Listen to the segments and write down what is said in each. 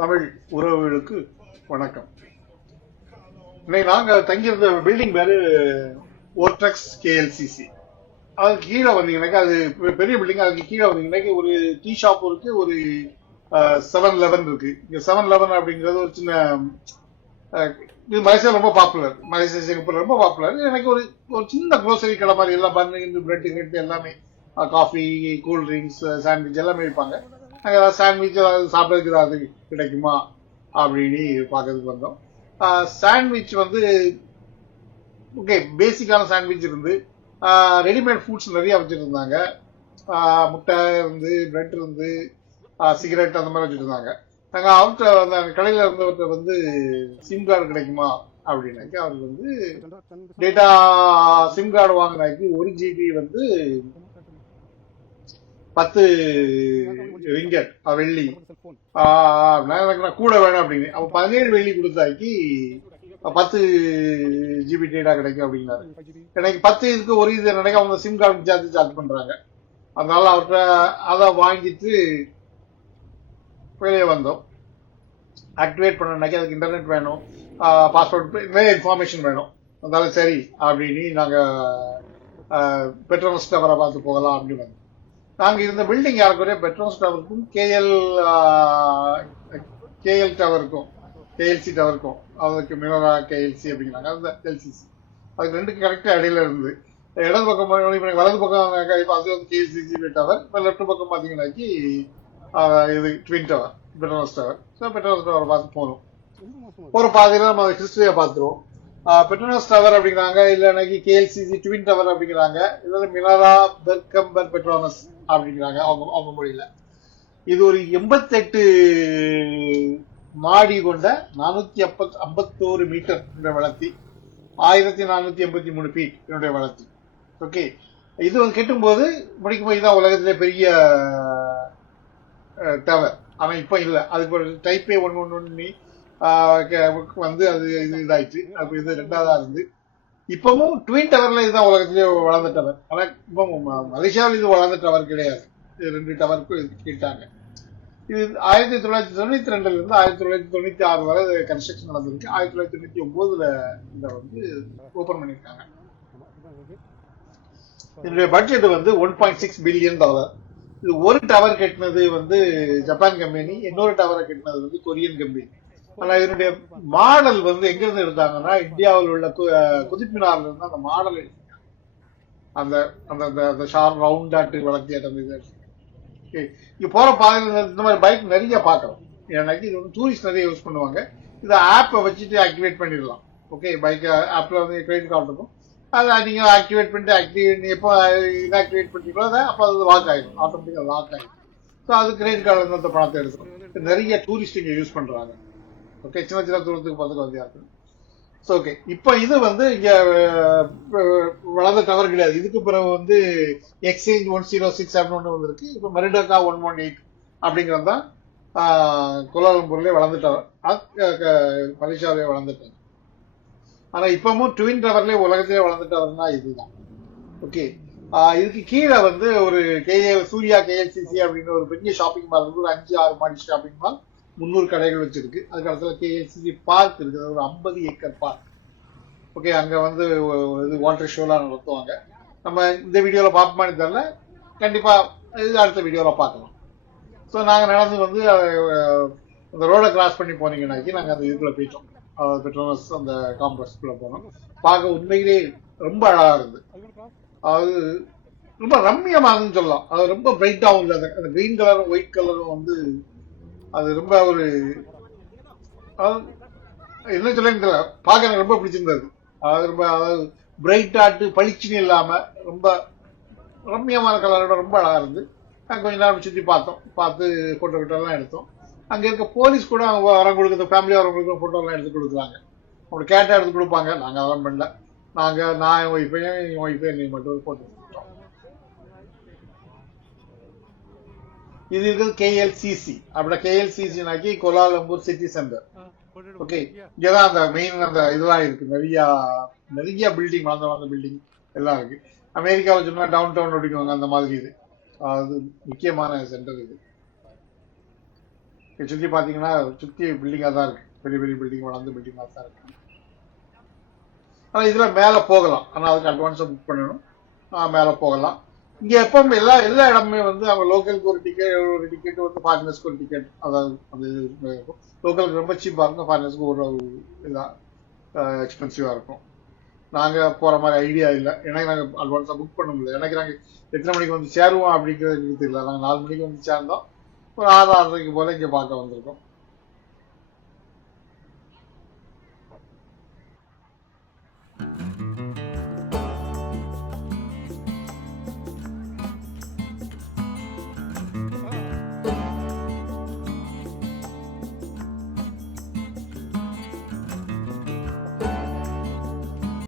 தமிழ் உறவுகளுக்கு வணக்கம். இன்னைக்கு நாங்க தங்கியிருந்த பில்டிங் பேரு ஓர்டெக்ஸ் கேஎல்சிசி. அதுக்கு கீழே வந்தீங்கன்னாக்கா அது பெரிய பில்டிங். அதுக்கு கீழே வந்தீங்கன்னாக்கா ஒரு டீ ஷாப் இருக்கு, ஒரு 7-Eleven இருக்கு. இங்க 7-Eleven அப்படிங்கிறது ஒரு சின்ன இது மலேசியா ரொம்ப பாப்புலர். மலேசியா சிங்கப்பூர் ரொம்ப பாப்புலர். எனக்கு ஒரு ஒரு சின்ன க்ரோசரி கடை மாதிரி எல்லாம் பண்ணு பிரெட் கிரெட் எல்லாமே, காஃபி, கூல் ட்ரிங்க்ஸ், சாண்ட்விச் எல்லாமே விற்பாங்க. நாங்கள் ஏதாவது சாண்ட்விச் ஏதாவது சாப்பிட்றதுக்கு ஏதாவது கிடைக்குமா அப்படின்னு பார்க்கறதுக்கு வந்தோம். சாண்ட்விச் வந்து ஓகே, பேசிக்கான சாண்ட்விச் இருந்து ரெடிமேட் ஃபுட்ஸ் நிறைய வச்சுட்டு இருந்தாங்க. முட்டை இருந்து, பிரெட் இருந்து, சிகரெட் அந்த மாதிரி வச்சுட்டு இருந்தாங்க. நாங்கள் அவர்கிட்ட அந்த கடையில் இருந்தவர்கிட்ட வந்து சிம் கார்டு கிடைக்குமா அப்படின்னாக்கி அவருக்கு வந்து டேட்டா சிம் கார்டு வாங்கினாக்கி 1 GB வந்து 10 ரிங்கட் வெள்ளி. எனக்கு நான் கூட வேணும் அப்படின்னு. அப்போ 17 வெள்ளி கொடுத்தாக்கி 10 GB டேட்டா கிடைக்கும் அப்படின்னாரு. எனக்கு 10 இதுக்கு ஒரு இது நினைக்க அவங்க சிம் கார்டு சார்ஜ் பண்றாங்க. அதனால அவர்கிட்ட அதை வாங்கிட்டு வெளியே வந்தோம். ஆக்டிவேட் பண்ணனாக்கி அதுக்கு இன்டர்நெட் வேணும், பாஸ்வேர்ட், நிறைய இன்ஃபார்மேஷன் வேணும். அதனால சரி அப்படின்னு நாங்கள் பெட்ரோனஸ் டவரை பார்த்து போகலாம் அப்படின்னு வந்தோம். நாங்கள் இருந்த பில்டிங் யாருக்குறைய பெட்ரோனஸ் டவருக்கும் கேஎல் டவருக்கும் கேஎல்சி டவருக்கும், அதுக்கு மினரா கேஎல்சி அப்படிங்கிறாங்க, அந்த எல்சிசி, அதுக்கு ரெண்டுக்கு கரெக்டாக இடையில இருந்து இடது பக்கம் வலது பக்கம் அது வந்து கேஎல்சிசி டவர். இப்போ லெஃப்ட் பக்கம் பார்த்தீங்கன்னாக்கி இது twin tower, Petronas tower. So Petronas டவரை பார்த்து போகணும். ஒரு பாதையில நம்ம ஹிஸ்டரியை பார்த்துருவோம். பெட்ரோனஸ் டவர் அப்படிங்கிறாங்க, இல்லைன்னாக்கி கேஎல்சிசி ட்வின் டவர் அப்படிங்கிறாங்க, இல்லை மினரா பெர்கம்பர் பெட்ரோனஸ் அப்படிங்கிறாங்க அவங்க மொழியில. இது ஒரு 88 மாடி கொண்ட 451 மீட்டர் என்னுடைய வளர்த்தி, 1483 ஃபீட் என்னுடைய வளர்த்தி. ஓகே, இது வந்து கெட்டும்போது முடிக்கும் போது தான் உலகத்திலே பெரிய டவர். ஆனா இப்ப இல்லை, அதுக்கு ஒரு டைப்பே 111 வந்து அது இதாயிடுச்சு. அப்ப இது ரெண்டாவதா இருந்து இப்பவும் ட்வின் டவர்ல இதுதான் உலகத்திலே வளர்ந்த டவர். ஆனா இப்போ மலேசியாவில் இது வளர்ந்த டவர் கிடையாது. 2 டவருக்கும் கிட்டாங்க. இது 1992 இருந்து 1996 வரை கன்ஸ்ட்ரக்ஷன் நடந்திருக்கு. 1999 இதை வந்து ஓபன் பண்ணிருக்காங்க. இதனுடைய பட்ஜெட் வந்து $1.6 பில்லியன். இது ஒரு டவர் கட்டினது வந்து ஜப்பான் கம்பெனி, இன்னொரு டவரை கட்டினது வந்து கொரியன் கம்பெனி. ஆனா இதனுடைய மாடல் வந்து எங்க இருந்து எடுத்தாங்கன்னா, இந்தியாவில் உள்ள குதிப்பினார்ல இருந்து அந்த மாடல் எடுத்தாங்க. அந்த அந்த ஷார்ப் ரவுண்ட் ஆட்டு வளர்த்தி அந்த இங்க போற பாதையில இந்த மாதிரி பைக் நிறைய பார்க்கலாம். எனக்கு இது வந்து டூரிஸ்ட் நிறைய யூஸ் பண்ணுவாங்க. இதை ஆப்பை வச்சுட்டு ஆக்டிவேட் பண்ணிடலாம். ஓகே, பைக் ஆப்ல வந்து கிரெடிட் கார்டு இருக்கும், அதை நீங்க ஆக்டிவேட் பண்ணிட்டு எப்போ இன்ஆக்டிவேட் பண்ணிட்டீங்களோ அதை அப்போ அது லாக் ஆயிடும், ஆட்டோமேட்டிக்கா லாக் ஆயிடும். ஸோ அது கிரெடிட் கார்டு வந்து அந்த பணத்தை எடுத்துக்கும். நிறைய டூரிஸ்ட் இங்க யூஸ் பண்றாங்க. ஓகே, சின்ன சின்ன தூரத்துக்கு பார்த்துக்கு வந்தியா இருக்கு. ஓகே, இப்போ இது வந்து இங்க வளர்ந்த டவர் கிடையாது. இதுக்கு பிறகு வந்து எக்ஸ்சேஞ்ச் 106 அப்படின்னு ஒன்று இருக்கு. இப்போ மெரிடோகா 118 அப்படிங்கிறது தான் கோலாலம்பூர்லேயே வளர்ந்த டவர், மலேசியாவிலேயே வளர்ந்த டவர். ஆனா இப்பவும் ட்வின் டவர்லேயே உலகத்திலே வளர்ந்த டவர்னா இதுதான். ஓகே, இதுக்கு கீழே வந்து ஒரு சூர்யா கேஎல்சிசி அப்படின்னு ஒரு பெரிய ஷாப்பிங் மால் இருக்கு. ஒரு 5-6 மாடி ஷாப்பிங் மால், 300 கடைகள் வச்சிருக்கு. அதுக்கு அடுத்த கேஎல்சிசி பார்க் இருக்குது, ஒரு 50 ஏக்கர் பார்க். ஓகே, அங்க வந்து இது வாட்டர் ஷோலாம் நடத்துவாங்க. நம்ம இந்த வீடியோல பார்ப்போமான்னு தெரியல, கண்டிப்பா இது அடுத்த வீடியோல பார்க்கலாம். ஸோ நாங்கள் நடந்து வந்து அந்த ரோடை கிராஸ் பண்ணி போனீங்கன்னாக்கி நாங்கள் அந்த இதுக்குள்ள போயிட்டோம். பெட்ரோனஸ் அந்த காம்ப்ளெக்ஸ்குள்ள போனோம். பார்க்க உண்மையிலே ரொம்ப அழகா இருந்து, அது ரொம்ப ரம்மியமாகுன்னு சொல்லலாம். அது ரொம்ப பிரைட்டாகவும் இல்லை, அந்த கிரீன் கலரும் ஒயிட் கலரும் வந்து அது ரொம்ப ஒரு என்ன சொல்ல பார்க்க எனக்கு ரொம்ப பிடிச்சிருந்தது. அது ரொம்ப பிரைட்டாட்டு பளிச்சுன்னு இல்லாம ரொம்ப ரம்மியமான கலரோட ரொம்ப அழகா இருந்து கொஞ்ச நேரம் சுற்றி பார்த்தோம். பார்த்து போட்டோ கிட்டெல்லாம் எடுத்தோம். அங்க இருக்க போலீஸ் கூட அவங்க வரவங்களுக்கு, ஃபேமிலியா வரவங்களுக்கு போட்டோ எல்லாம் எடுத்து கொடுக்குறாங்க. அவங்க கேட்டா எடுத்து கொடுப்பாங்க. நாங்க அதெல்லாம் பண்ணல. நான் என் ஒய்ஃபையும் நீ மட்டும் போட்டோ கொடுத்தோம். இது இருக்கிறது கேஎல்சிசி. அப்படின்னா கேஎல்சிசினாக்கி கோலாலம்பூர் சிட்டி சென்டர். ஓகே, இங்கதான் அந்த மெயின் அந்த இதெல்லாம் இருக்கு. நிறைய பில்டிங், வளர்ந்த பில்டிங் எல்லாம் இருக்கு. அமெரிக்காவில் சொன்னா டவுன் டவுன் அப்படிங்குவாங்க, அந்த மாதிரி இது. அது முக்கியமான சென்டர் இது. இதை சுற்றி பார்த்தீங்கன்னா சுற்றி பில்டிங்காக தான் இருக்கு, பெரிய பெரிய பில்டிங், வளர்ந்த பில்டிங்காக தான் இருக்கு. ஆனால் இதில் மேலே போகலாம், ஆனால் அதுக்கு அட்வான்ஸாக புக் பண்ணணும், மேலே போகலாம். இங்கே எப்பவும் எல்லா எல்லா இடமுமே வந்து அவங்க லோக்கலுக்கு ஒரு டிக்கெட் வந்து ஃபாரினர்ஸ்க்கு ஒரு டிக்கெட், அதாவது அந்த இருக்கும். லோக்கலுக்கு ரொம்ப சீப்பாக இருக்கும், ஃபாரினர்ஸ்க்கு ஒரு இதாக எக்ஸ்பென்சிவாக இருக்கும். நாங்கள் போகிற மாதிரி ஐடியா இல்லை, எனக்கு நாங்கள் அட்வான்ஸாக புக் பண்ண முடியல. எனக்கு நாங்கள் எத்தனை மணிக்கு வந்து சேருவோம் அப்படிங்கிறது எங்களுக்கு தெரியல. நாங்கள் 4 மணிக்கு வந்து சேர்ந்தோம், ஒரு 6-6:30 போல இங்கே பார்க்க வந்திருக்கோம்.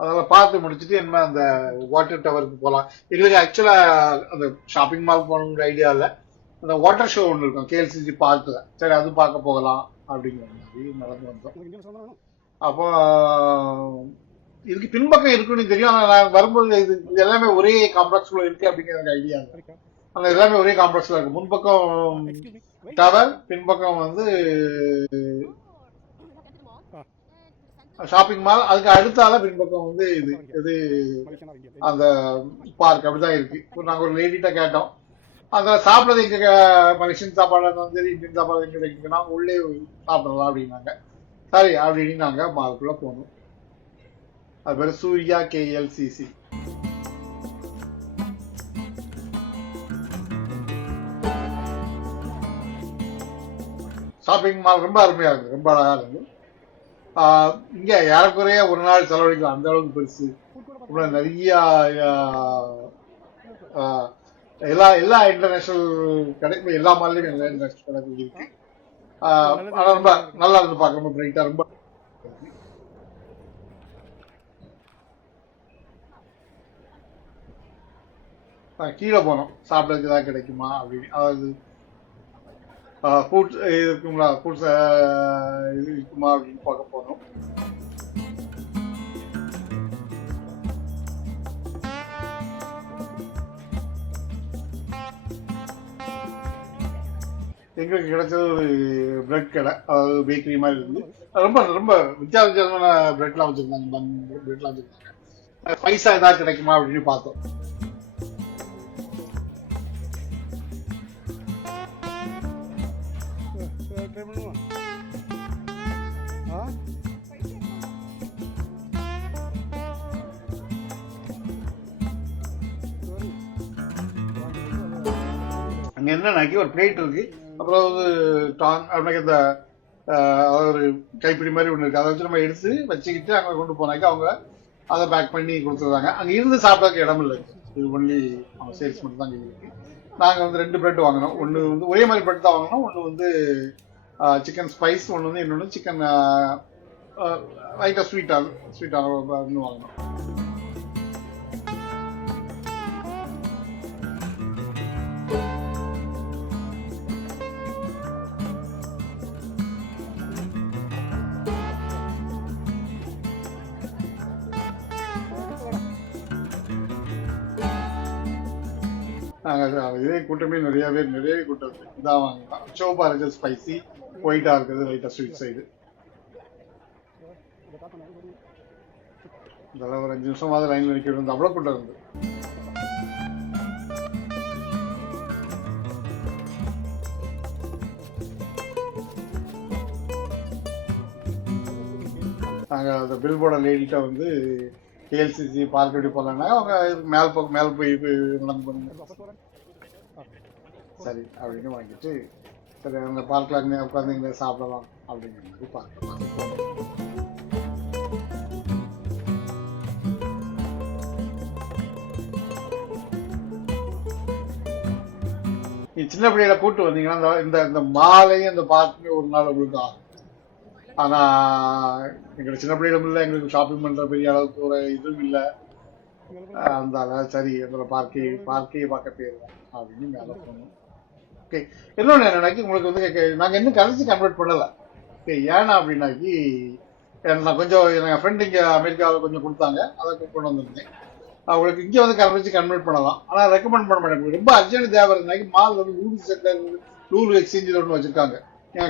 அதெல்லாம் பார்த்து முடிச்சுட்டு என்ன அந்த வாட்டர் டவருக்கு போகலாம். எங்களுக்கு ஆக்சுவலா அந்த ஷாப்பிங் மால் போகணுங்கிற ஐடியா இல்லை, அந்த வாட்டர் ஷோ ஒன்று இருக்கும் கேஎல்சிசி பார்க்கில், சரி அது பார்க்க போகலாம் அப்படிங்கிற மாதிரி நடந்து வந்தோம். அப்போ இதுக்கு பின்பக்கம் இருக்குன்னு தெரியும், ஆனால் நான் வரும்போது இது எல்லாமே ஒரே காம்ப்ளெக்ஸ்ல இருக்கு அப்படிங்கிற எனக்கு ஐடியா இருக்கு. ஆனால் எல்லாமே ஒரே காம்ப்ளெக்ஸ்ல இருக்கு. முன்பக்கம் டவர், பின்பக்கம் வந்து ஷாப்பிங் மால், அதுக்கு அடுத்தால பின்பக்கம் வந்து இது அந்த பார்க் அப்படிதான் இருக்கு. நாங்க ஒரு லேடிட்ட கேட்டோம், அங்க சாப்பிடறது எங்க மலேசியன் சாப்பாடு இருந்தாலும் சரி, இந்தியன் சாப்பாடு எங்க கிடைக்குதுன்னா உள்ளே சாப்பிடலாம் அப்படின்னாங்க. சரி அப்படின்னு நாங்க மாலுக்குள்ள போனோம். அது பேரு சூர்யா KLCC. ஷாப்பிங் மால் ரொம்ப அருமையா இருக்கு, ரொம்ப அழகா இருக்கு. இங்க ஏறக்குறைய ஒரு நாள் செலவழிக்கலாம், அந்த அளவுக்கு பெருசு. நிறைய எல்லா இன்டர்நேஷனல் கடை, எல்லா மாலையும் எல்லா இன்டர்நேஷனல் கடை இருக்கு. ஆனா ரொம்ப நல்லா இருந்து பார்க்க, ரொம்ப பிரைட்டா, ரொம்ப கீழே போனோம் சாப்பிடறதுக்கு ஏதாவது கிடைக்குமா அப்படின்னு. அதாவது ஃப்ரூட்ஸ் இருக்குங்களா, ஃப்ரூட்ஸ் இது இருக்குமா அப்படின்னு பார்க்க போனோம். எங்களுக்கு கிடைச்சது ஒரு பிரெட் கடை, அதாவது பேக்கரி மாதிரி இருந்து ரொம்ப ரொம்ப வித்தியாசமான பிரெட்லாம் வச்சிருந்தாங்க, பிரெட்லாம் வச்சிருந்தாங்க. பைசா ஏதாவது கிடைக்குமா அப்படின்னு பார்த்தோம். அங்க என்னன்னாக்கி ஒரு பிளேட் இருக்கு, அப்புறம் வந்து டாங் அப்படின்னாக்க இந்த ஒரு கைப்பிடி மாதிரி ஒன்று இருக்கு, அதை வச்சு நம்ம எடுத்து வச்சுக்கிட்டு அங்கே கொண்டு போனாக்கி அவங்க அதை பேக் பண்ணி கொடுத்துருந்தாங்க. அங்கே இருந்து சாப்பிட்றதுக்கு இடம் இல்லை, இது ஒன்லி அவங்க சேல்ஸ் மட்டும் தான் இருக்கு. நாங்கள் வந்து 2 பிரெட் வாங்கினோம், ஒன்று வந்து ஒரே மாதிரி பிரெட் தான் வாங்கினோம், ஒன்று வந்து சிக்கன் ஸ்பைஸ், ஒன்று வந்து இன்னொன்று சிக்கன் லைட்டாக ஸ்வீட்டான வாங்கினோம். இதே கூட்டமே நிறையவே கூட்டம் இதான் வாங்கலாம். சோப்பா இருக்கு ஸ்பைசி, ஒயிட்டா இருக்குது லைட்டா ஸ்வீட் சைடு. இதெல்லாம் ஒரு 5 நிமிஷமாவது லைன்ல நிற்கிறது, அவ்வளவு கூட்டம் இருந்து. நாங்க அந்த பில் போர்ட லேடிட்ட வந்து KLCC பார்க் எப்படி போகலான்னா அவங்க மேல போய் நடந்து பண்ணுங்க சரி அப்படின்னு வாங்கிட்டு, சரி அந்த பார்க்ல உட்காந்து இங்கே சாப்பிடலாம் அப்படிங்கிற மாதிரி பார்க்கலாம். நீ சின்ன பிள்ளைகளை கூட்டு வந்தீங்கன்னா இந்த மாலையும் இந்த பார்க்குமே ஒரு நாள் உங்களுக்கு ஆகும். ஆனா எங்களுக்கு சின்ன பிள்ளைகளும் இல்லை, எங்களுக்கு ஷாப்பிங் பண்ற பெரிய அளவுக்கு ஒரு இதுவும் இல்லை. அந்த சரி எங்களை பார்க்கே பார்க்க போயிடலாம் அப்படின்னு மேலே போனோம். ஓகே, இன்னொன்று என்னன்னாக்கி உங்களுக்கு வந்து நாங்கள் இன்னும் கரன்சி கன்வெர்ட் பண்ணலை. ஓகே, ஏன்னா அப்படின்னாக்கி நான் கொஞ்சம் என் ஃப்ரெண்டு இங்கே அமெரிக்காவில் கொஞ்சம் கொடுத்தாங்க, அதை கொண்டு வந்திருந்தேன். அவங்களுக்கு இங்கே வந்து கரன்சி கன்வெர்ட் பண்ணலாம், ஆனால் ரெக்கமெண்ட் பண்ண மாட்டேன். ரொம்ப அர்ஜென்ட் தேவை இருந்தாக்கி மால் வந்து லூலு சென்டர், லூலு எக்ஸ்சேஞ்சில் ஒன்று வச்சுருக்காங்க.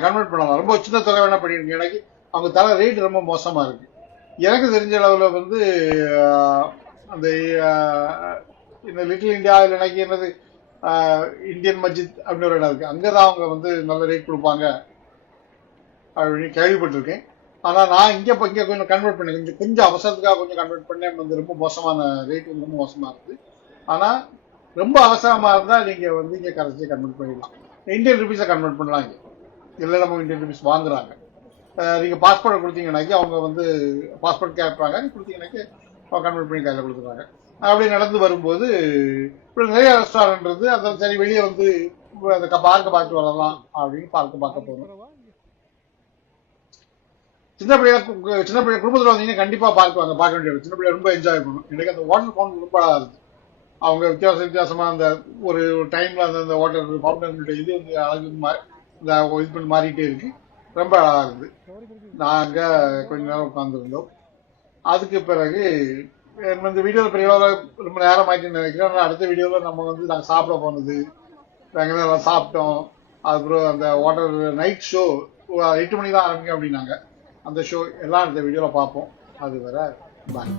கன்வெர்ட் பண்ணலாம். ரொம்ப சின்ன தொகை வேணா பண்ணிருங்க. எனக்கு அவங்க தர ரேட் ரொம்ப மோசமா இருக்கு. எனக்கு தெரிஞ்ச அளவுல வந்து அந்த இந்த லிட்டில் இந்தியா எனக்கு என்னது இந்தியன் மஸ்ஜித் அப்படின்னு ஒரு இடம் இருக்கு. அங்கதான் அவங்க வந்து நல்ல ரேட் கொடுப்பாங்க அப்படின்னு கேள்விப்பட்டிருக்கேன். ஆனா நான் இங்க கொஞ்சம் கன்வெர்ட் பண்ணேன். கொஞ்சம் அவசரத்துக்காக கொஞ்சம் கன்வெர்ட் பண்ணேன். வந்து ரொம்ப மோசமான ரேட் வந்து ரொம்ப மோசமா இருக்கு. ஆனா ரொம்ப அவசரமா இருந்தா நீங்க வந்து இங்க கரன்சியை கன்வெர்ட் பண்ணிடலாம். இந்தியன் ருபீஸை கன்வெர்ட் பண்ணலாம். இங்க இல்லை நம்ம இந்தியன் ருபீஸ் வாங்குறாங்க. நீங்க பாஸ்போர்ட் கொடுத்தீங்கன்னாக்கி அவங்க வந்து பாஸ்போர்ட் கேட்பாங்க. நீங்க கொடுத்தீங்கன்னாக்கி கன்வெர்ட் பண்ணி கையில கொடுத்துருவாங்க. அப்படி நடந்து வரும்போது நிறைய ரெஸ்டாரண்ட் இருந்து அந்த சரி வெளியே வந்து அந்த பார்க்க வரலாம் அப்படின்னு பார்க்க போகணும். சின்ன பிள்ளைங்க குடும்பத்தில் வந்தீங்கன்னா கண்டிப்பா பார்க்க வேண்டியது. சின்ன பிள்ளைங்க ரொம்ப என்ஜாய் பண்ணும். எனக்கு அந்த வாட்டர் ஃபவுண்டன் ரொம்ப இருக்கு. அவங்க வித்தியாசமா அந்த ஒரு டைம்ல அந்த வாட்டர் ஃபவுண்டன் இது வந்து அழகு இது பண்ணி மாறிட்டே இருக்கு. ரொம்ப அழகா இருக்குது. நாங்க கொஞ்ச நேரம் உட்கார்ந்துருந்தோம். அதுக்கு பிறகு இந்த வீடியோல பெரிய ரொம்ப நேரம் ஆயிட்டுன்னு நினைக்கிறேன். அடுத்த வீடியோல நம்ம வந்து நாங்க சாப்பிட போனது, நாங்க சாப்பிட்டோம். அதுக்கப்புறம் அந்த வாட்டர் நைட் ஷோ 8 மணிக்கு தான் ஆரம்பிக்கும் அப்படின்னாங்க. அந்த ஷோ எல்லாம் இந்த வீடியோல பார்ப்போம். அது வரை பாய்.